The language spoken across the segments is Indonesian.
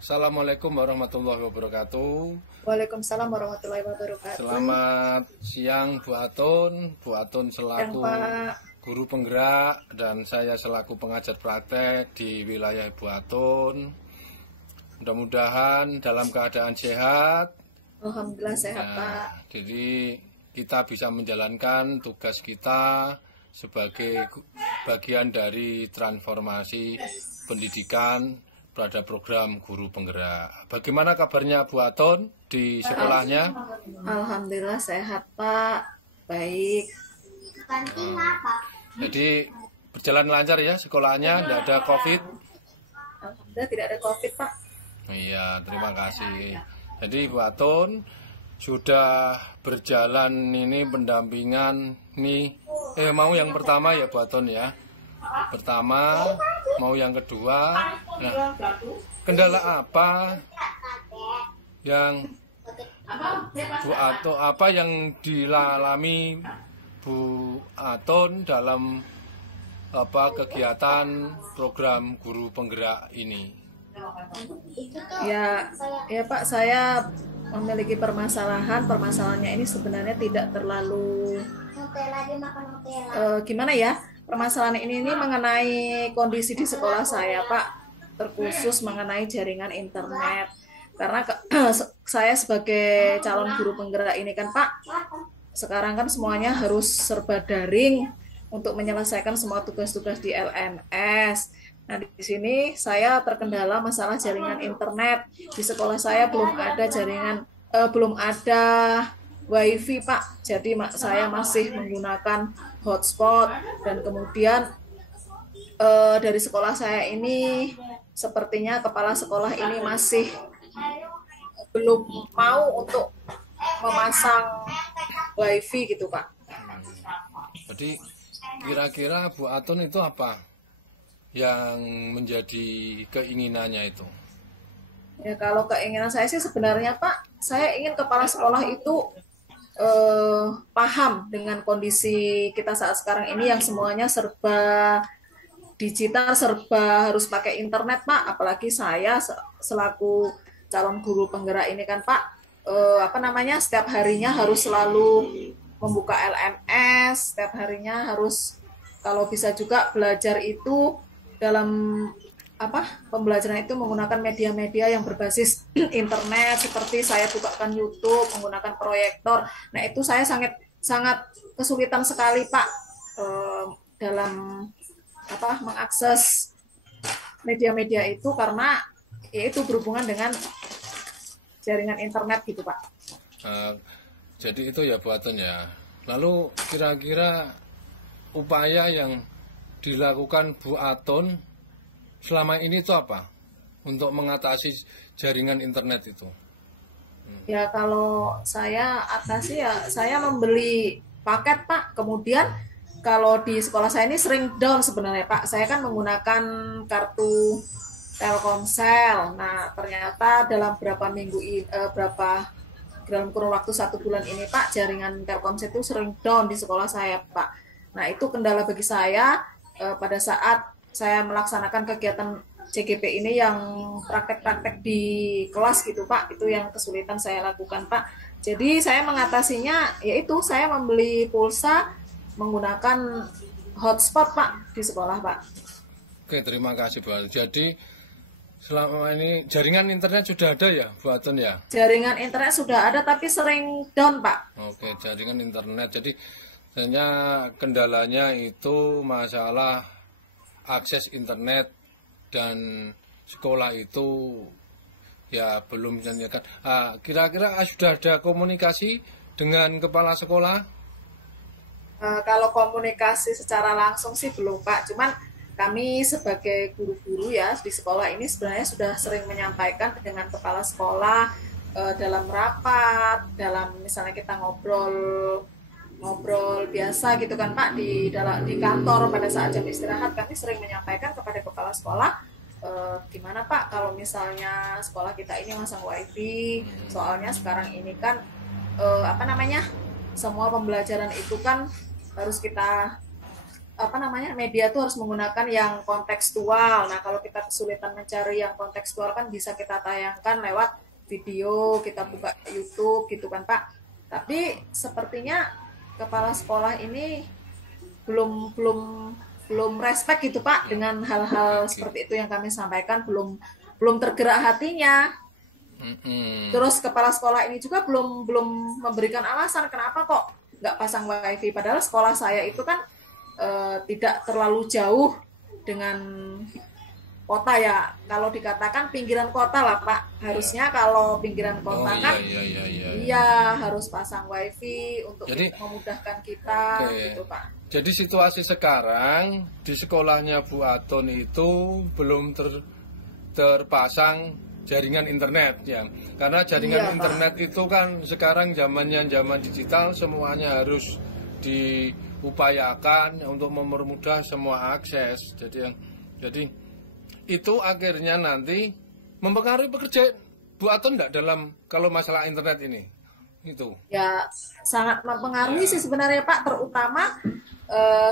Assalamualaikum warahmatullahi wabarakatuh. Waalaikumsalam warahmatullahi wabarakatuh. Selamat siang Bu Atun. Bu Atun selaku guru penggerak dan saya selaku pengajar praktek di wilayah Bu Atun. Mudah-mudahan dalam keadaan sehat. Alhamdulillah sehat, Pak. Jadi kita bisa menjalankan tugas kita sebagai bagian dari transformasi pendidikan pada program guru penggerak. Bagaimana kabarnya Bu Atun di sekolahnya? Alhamdulillah sehat, Pak. Baik. Jadi berjalan lancar ya sekolahnya, tidak ada COVID? Alhamdulillah tidak ada COVID, Pak. Iya, terima kasih. Jadi Bu Atun sudah berjalan ini pendampingan nih. Mau yang pertama ya Bu Atun ya. Pertama, mau yang kedua. Nah, kendala apa yang Bu Atun, apa yang dilalami Bu Atun dalam kegiatan program guru penggerak ini? Ya Pak, saya memiliki permasalahan. Permasalahannya ini sebenarnya tidak terlalu gimana ya? Permasalahan ini mengenai kondisi di sekolah saya, Pak, terkhusus mengenai jaringan internet. Karena saya sebagai calon guru penggerak ini kan, Pak, sekarang kan semuanya harus serba daring untuk menyelesaikan semua tugas-tugas di LMS. Nah, di sini saya terkendala masalah jaringan internet. Di sekolah saya belum ada belum ada WiFi, Pak. Jadi saya masih menggunakan hotspot, dan kemudian dari sekolah saya ini sepertinya kepala sekolah ini masih belum mau untuk memasang WiFi gitu, Pak. Jadi kira-kira Bu Atun itu apa yang menjadi keinginannya itu? Ya, kalau keinginan saya sih sebenarnya, Pak, saya ingin kepala sekolah itu paham dengan kondisi kita saat sekarang ini yang semuanya serba digital, serba harus pakai internet, Pak. Apalagi saya selaku calon guru penggerak ini kan, Pak, setiap harinya harus selalu membuka LMS, setiap harinya harus, kalau bisa juga belajar itu dalam pembelajaran itu menggunakan media-media yang berbasis internet, seperti saya bukakan YouTube, menggunakan proyektor. Nah, itu saya sangat kesulitan sekali, Pak, dalam mengakses media-media itu, karena itu berhubungan dengan jaringan internet gitu, Pak. Jadi itu ya Bu Atun ya. Lalu kira-kira upaya yang dilakukan Bu Atun selama ini itu apa untuk mengatasi jaringan internet itu? Ya, kalau saya atasi ya saya membeli paket, Pak. Kemudian kalau di sekolah saya ini sering down sebenarnya, Pak. Saya kan menggunakan kartu Telkomsel. Nah, ternyata dalam dalam kurun waktu 1 bulan ini, Pak, jaringan Telkomsel itu sering down di sekolah saya, Pak. Nah, itu kendala bagi saya pada saat saya melaksanakan kegiatan CGP ini yang praktek-praktek di kelas gitu, Pak. Itu yang kesulitan saya lakukan, Pak. Jadi saya mengatasinya yaitu saya membeli pulsa menggunakan hotspot, Pak, di sekolah, Pak. Oke, terima kasih Bu Atun. Jadi selama ini jaringan internet sudah ada ya Bu Atun ya? Jaringan internet sudah ada tapi sering down, Pak. Oke, jaringan internet. Jadi sebenarnya kendalanya itu masalah akses internet, dan sekolah itu ya belum menyediakan. Kira-kira sudah ada komunikasi dengan kepala sekolah? Kalau komunikasi secara langsung sih belum, Pak. Cuman kami sebagai guru-guru ya di sekolah ini sebenarnya sudah sering menyampaikan dengan kepala sekolah dalam rapat, dalam misalnya kita ngobrol biasa gitu kan, Pak, di kantor pada saat jam istirahat. Kami sering menyampaikan kepada kepala sekolah, gimana, Pak, kalau misalnya sekolah kita ini masang WiFi, soalnya sekarang ini kan semua pembelajaran itu kan harus kita apa namanya, media tuh harus menggunakan yang kontekstual. Nah, kalau kita kesulitan mencari yang kontekstual kan bisa kita tayangkan lewat video, kita buka YouTube gitu kan Pak. Tapi sepertinya kepala sekolah ini belum belum belum respect gitu Pak dengan hal-hal Oke. seperti itu yang kami sampaikan, belum belum tergerak hatinya. Mm-mm. Terus kepala sekolah ini juga belum belum memberikan alasan kenapa kok nggak pasang wifi. Padahal sekolah saya itu kan tidak terlalu jauh dengan kota ya. Kalau dikatakan pinggiran kota lah Pak. Ya. Harusnya kalau pinggiran Oh kota iya kan iya iya iya. iya harus pasang wifi untuk Jadi memudahkan kita oke. gitu Pak. Jadi situasi sekarang di sekolahnya Bu Aton itu belum terpasang jaringan internet ya. Karena jaringan Iya Pak. internet itu kan sekarang zamannya zaman digital, semuanya harus diupayakan untuk mempermudah semua akses. Jadi itu akhirnya nanti mempengaruhi pekerjaan Bu Aton enggak dalam kalau masalah internet ini. Itu. Ya sangat mempengaruhi Ya. sih sebenarnya Pak, terutama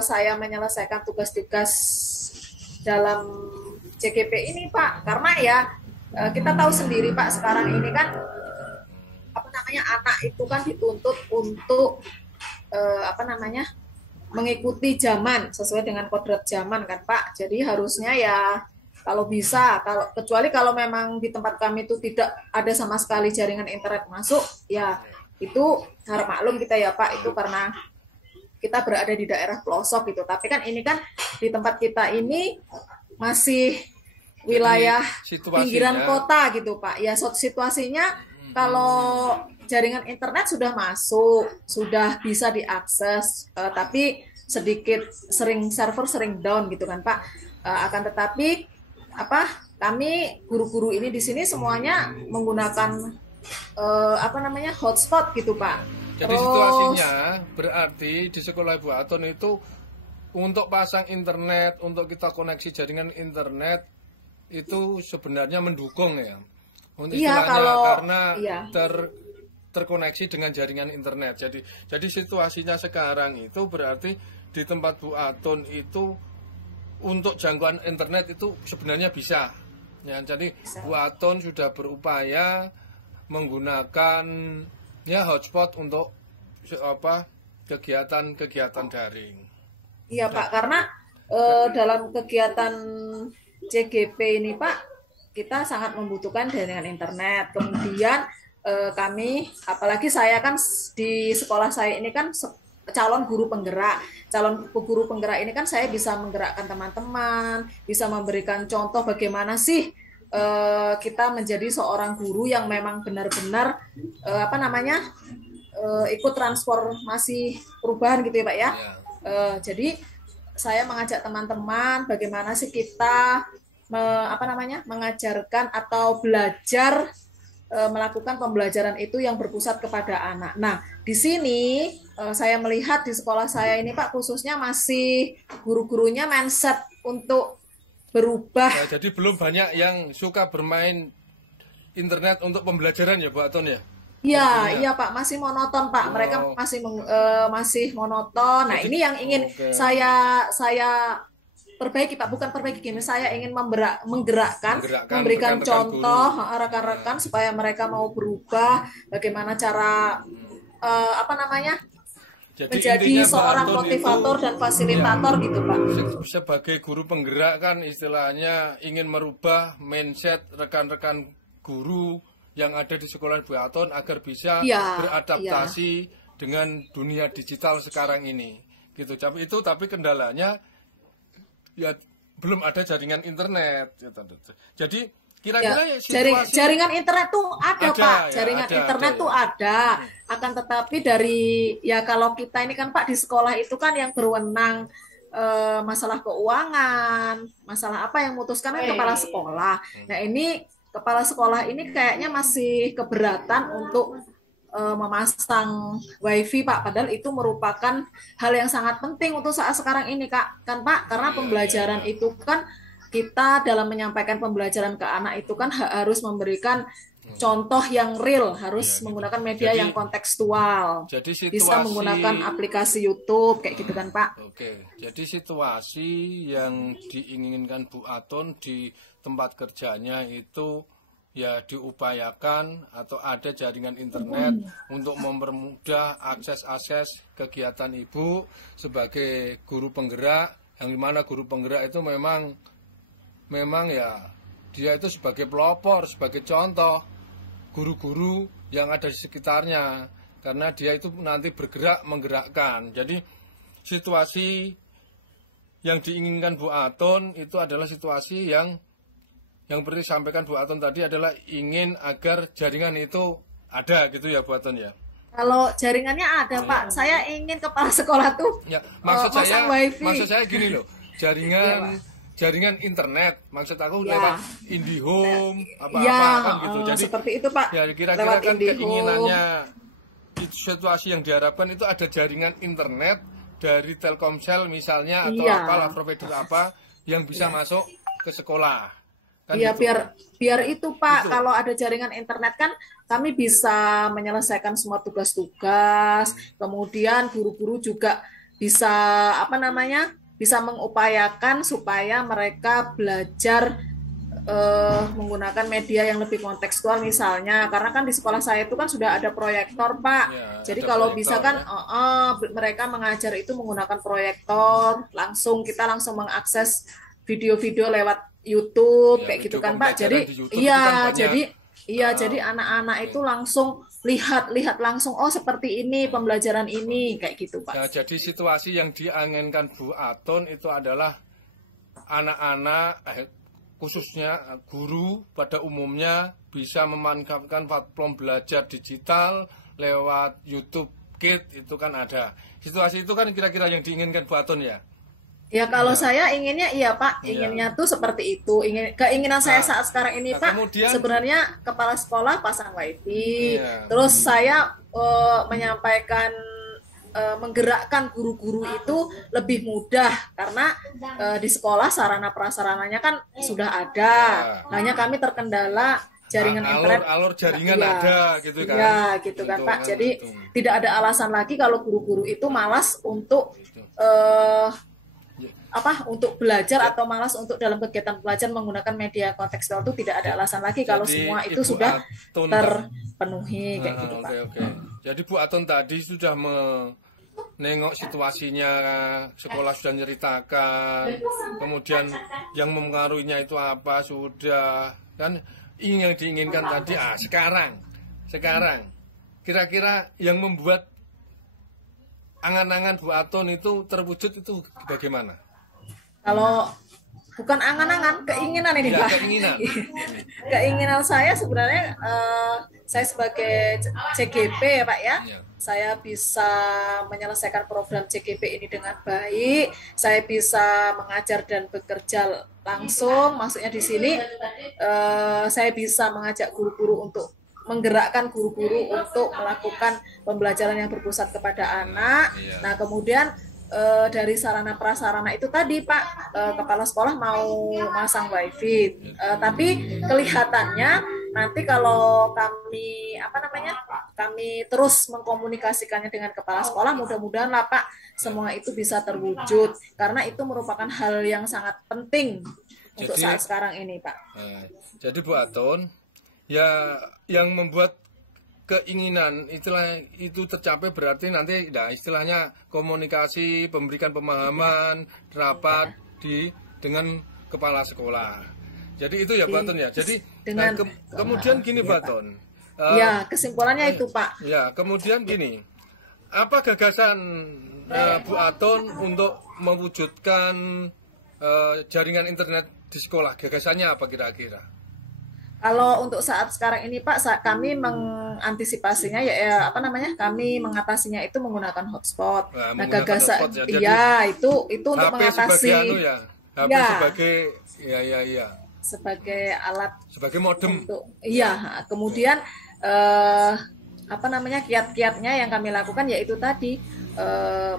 saya menyelesaikan tugas-tugas dalam CGP ini Pak, karena ya kita tahu sendiri Pak, sekarang ini kan apa namanya, anak itu kan dituntut untuk apa namanya, mengikuti zaman sesuai dengan kodrat zaman kan Pak. Jadi harusnya ya kalau bisa, kalau kecuali kalau memang di tempat kami itu tidak ada sama sekali jaringan internet masuk, ya itu harap maklum kita ya Pak, itu karena kita berada di daerah pelosok gitu. Tapi kan ini kan di tempat kita ini masih wilayah pinggiran kota gitu Pak. Ya situasinya kalau jaringan internet sudah masuk, sudah bisa diakses, tapi sedikit server sering down gitu kan Pak. Akan tetapi kami guru-guru ini di sini semuanya menggunakan apa namanya, hotspot gitu Pak. Jadi situasinya berarti di sekolah Ibu Aton itu untuk pasang internet, untuk kita koneksi jaringan internet itu sebenarnya mendukung ya. Untuk istilahnya karena terkoneksi dengan jaringan internet. Jadi situasinya sekarang itu berarti di tempat Bu Aton itu untuk jangkauan internet itu sebenarnya bisa. Ya, jadi Bu Aton sudah berupaya menggunakan ya hotspot untuk kegiatan daring. Iya Pak, karena dalam kegiatan CGP ini Pak, kita sangat membutuhkan jaringan internet. Kemudian kami, apalagi saya kan di sekolah saya ini kan calon guru penggerak. Calon guru penggerak ini kan saya bisa menggerakkan teman-teman, bisa memberikan contoh bagaimana sih kita menjadi seorang guru yang memang benar-benar ikut transformasi perubahan gitu ya Pak ya. Jadi saya mengajak teman-teman bagaimana sih kita mengajarkan atau belajar melakukan pembelajaran itu yang berpusat kepada anak. Nah, di sini saya melihat di sekolah saya ini Pak, khususnya masih guru-gurunya mindset untuk berubah. Ya, jadi belum banyak yang suka bermain internet untuk pembelajaran ya Bu Aton ya? Iya Pak, masih monoton Pak. Mereka masih monoton. Nah, ini yang ingin saya perbaiki Pak, bukan perbaiki gini. Saya ingin menggerakkan, memberikan contoh rekan-rekan supaya mereka mau berubah. Bagaimana cara Jadi menjadi seorang motivator dan fasilitator gitu Pak. Sebagai guru penggerak kan istilahnya ingin merubah mindset rekan-rekan guru yang ada di sekolah Bu Aton agar bisa beradaptasi dengan dunia digital sekarang ini. Gitu. Tapi kendalanya ya belum ada jaringan internet. Jadi kira-kira situasi jaringan internet tuh ada Pak. Jaringan internet tuh ada. Akan tetapi dari kalau kita ini kan Pak di sekolah itu kan yang berwenang masalah keuangan, masalah apa yang memutuskan kan kepala sekolah. Nah, ini kepala sekolah ini kayaknya masih keberatan untuk memasang wifi Pak, padahal itu merupakan hal yang sangat penting untuk saat sekarang ini kan Pak, karena pembelajaran itu kan kita dalam menyampaikan pembelajaran ke anak itu kan harus memberikan contoh yang real, harus Ya, gitu. menggunakan media yang kontekstual, Jadi bisa situasi menggunakan aplikasi YouTube kayak gitu kan Pak. Oke, jadi situasi yang diinginkan Bu Aton di tempat kerjanya itu ya diupayakan atau ada jaringan internet untuk mempermudah akses-akses kegiatan Ibu sebagai guru penggerak, yang dimana guru penggerak itu memang ya dia itu sebagai pelopor, sebagai contoh guru-guru yang ada di sekitarnya, karena dia itu nanti bergerak menggerakkan. Jadi situasi yang diinginkan Bu Aton itu adalah situasi yang seperti disampaikan Bu Aton tadi adalah ingin agar jaringan itu ada gitu ya Bu Aton ya. Kalau jaringannya ada Pak, saya ingin kepala sekolah tuh Ya, maksud wifi. saya gini loh, jaringan internet, maksud aku lewat IndiHome apa-apa kan gitu. Jadi seperti itu Pak. ya kira-kira kan keinginannya situasi yang diharapkan itu ada jaringan internet dari Telkomsel misalnya atau apalah provider apa yang bisa masuk ke sekolah. Kan Iya, gitu. biar itu Pak, kalau ada jaringan internet kan kami bisa menyelesaikan semua tugas-tugas, kemudian guru-guru juga bisa bisa mengupayakan supaya mereka belajar menggunakan media yang lebih kontekstual misalnya, karena kan di sekolah saya itu kan sudah ada proyektor Pak, jadi kalau bisa kan mereka mengajar itu menggunakan proyektor, kita langsung mengakses video-video lewat YouTube kayak gitu kan Pak. Jadi jadi anak-anak itu langsung lihat langsung seperti ini pembelajaran ini kayak gitu Pak. Nah, jadi situasi yang diinginkan Bu Aton itu adalah anak-anak khususnya guru pada umumnya bisa memanfaatkan platform belajar digital lewat YouTube Kids, itu kan ada. Situasi itu kan kira-kira yang diinginkan Bu Aton ya. Ya kalau saya inginnya iya Pak, inginnya tuh seperti itu. Keinginan saya saat sekarang ini Pak, kemudian, sebenarnya kepala sekolah pasang wifi, terus saya menyampaikan menggerakkan guru-guru itu lebih mudah karena di sekolah sarana prasarananya kan sudah ada, hanya kami terkendala jaringan internet, alur jaringan ada gitu kan. Ya gitu kan Pak. Jadi tidak ada alasan lagi kalau guru-guru itu malas untuk untuk belajar atau malas untuk dalam kegiatan belajar menggunakan media kontekstual, itu tidak ada alasan lagi kalau semua itu sudah terpenuhi kayak gitu Pak. Oke. Jadi Bu Aton tadi sudah menengok situasinya, sekolah sudah nyeritakan, kemudian yang mempengaruhinya itu apa sudah kan, yang diinginkan tadi. Sekarang kira-kira yang membuat angan-angan Bu Aton itu terwujud itu bagaimana? Kalau bukan angan-angan, keinginan ini Pak. Keinginan saya sebenarnya, saya sebagai CGP ya Pak ya, saya bisa menyelesaikan program CGP ini dengan baik, saya bisa mengajar dan bekerja langsung, maksudnya di sini saya bisa mengajak guru-guru untuk menggerakkan guru-guru untuk melakukan pembelajaran yang berpusat kepada anak. Nah kemudian dari sarana prasarana itu tadi Pak, kepala sekolah mau masang wifi, tapi kelihatannya nanti kalau kami terus mengkomunikasikannya dengan kepala sekolah, mudah-mudahan lah Pak semua itu bisa terwujud, karena itu merupakan hal yang sangat penting untuk saat sekarang ini Pak. Jadi Bu Aton, ya yang membuat keinginan itu tercapai berarti nanti istilahnya komunikasi, memberikan pemahaman, rapat dengan kepala sekolah. Jadi itu ya Bu Aton ya. Jadi kemudian gini Bu Aton. Kesimpulannya itu Pak. Ya, kemudian gini. Apa gagasan Bu Aton untuk mewujudkan jaringan internet di sekolah? Gagasannya apa kira-kira? Kalau untuk saat sekarang ini Pak, kami mengantisipasinya kami mengatasinya itu menggunakan hotspot. Nah, gagasan itu untuk mengatasi sebagai alat, sebagai modem. Kemudian kiat-kiatnya yang kami lakukan yaitu tadi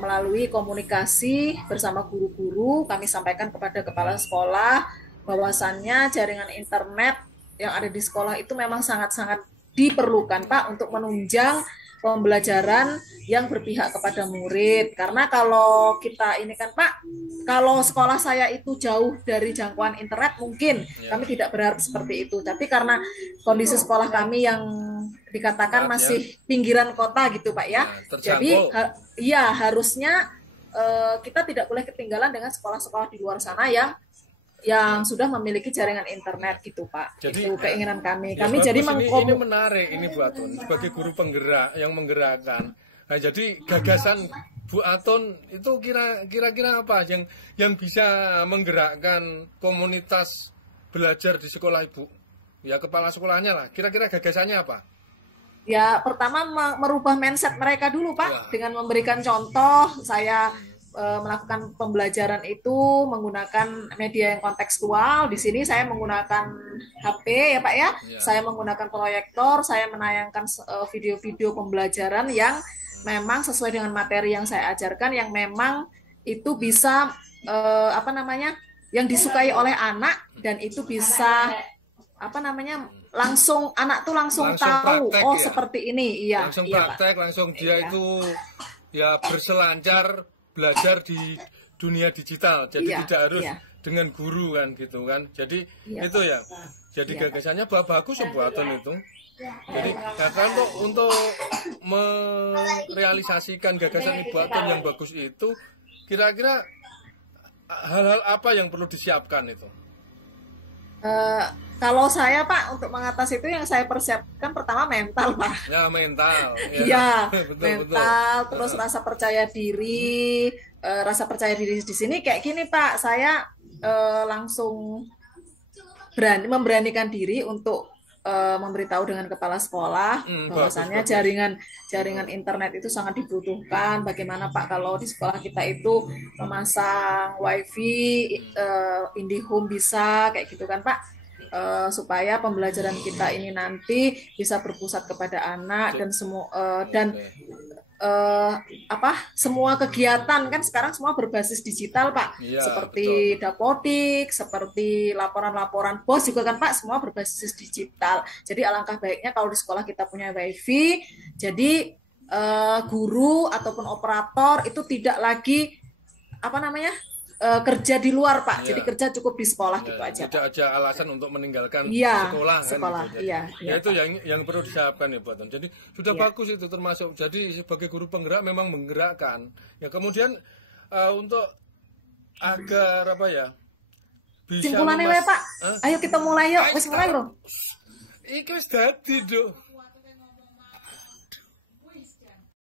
melalui komunikasi bersama guru-guru, kami sampaikan kepada kepala sekolah bahwasannya jaringan internet yang ada di sekolah itu memang sangat-sangat diperlukan Pak untuk menunjang pembelajaran yang berpihak kepada murid. Karena kalau kita ini kan Pak, kalau sekolah saya itu jauh dari jangkauan internet mungkin kami tidak berharap seperti itu. Tapi karena kondisi sekolah kami yang dikatakan masih pinggiran kota gitu Pak ya. Jadi ya harusnya kita tidak boleh ketinggalan dengan sekolah-sekolah di luar sana yang sudah memiliki jaringan internet gitu Pak. Jadi itu keinginan kami. Kami jadi ini menarik ini Bu Atun sebagai guru penggerak yang menggerakkan. Nah, jadi gagasan Bu Atun itu kira-kira apa yang bisa menggerakkan komunitas belajar di sekolah Ibu? Ya kepala sekolahnya lah. Kira-kira gagasannya apa? Ya pertama merubah mindset mereka dulu Pak. Dengan memberikan contoh, saya melakukan pembelajaran itu menggunakan media yang kontekstual. Di sini saya menggunakan HP ya Pak ya. Saya menggunakan proyektor, saya menayangkan video-video pembelajaran yang memang sesuai dengan materi yang saya ajarkan, yang memang itu bisa yang disukai oleh anak, dan itu bisa langsung anak tuh langsung tahu praktek, seperti ini langsung praktek Pak. Langsung dia itu ya berselancar belajar di dunia digital, jadi tidak harus dengan guru kan gitu kan. Jadi itu ya. Jadi gagasannya bagus ya Bu Atun itu. Jadi kan untuk merealisasikan gagasan Ibu Atun yang bagus itu, kira-kira hal-hal apa yang perlu disiapkan itu? Kalau saya Pak, untuk mengatasi itu yang saya persiapkan pertama mental Pak. Ya mental. Ya, mental, terus rasa percaya diri. Rasa percaya diri di sini kayak gini Pak, saya langsung memberanikan diri untuk memberitahu dengan kepala sekolah bahwasannya jaringan internet itu sangat dibutuhkan. Bagaimana Pak kalau di sekolah kita itu memasang wifi, IndiHome bisa kayak gitu kan Pak, supaya pembelajaran kita ini nanti bisa berpusat kepada anak dan semua kegiatan kan sekarang semua berbasis digital Pak, seperti Dapodik, seperti laporan-laporan BOS juga kan Pak, semua berbasis digital. Jadi alangkah baiknya kalau di sekolah kita punya wifi, jadi guru ataupun operator itu tidak lagi kerja di luar Pak, jadi kerja cukup di sekolah gitu aja. Tidak ada alasan untuk meninggalkan sekolah kan gitu. Itu yang perlu disiapkan ya Bu Atun. Jadi sudah bagus itu, termasuk jadi sebagai guru penggerak memang menggerakkan. Ya kemudian untuk agar bisa simpulannya Pak. Ayo kita mulai yuk. Wis mulai lho. Iki wis dadi, Duk.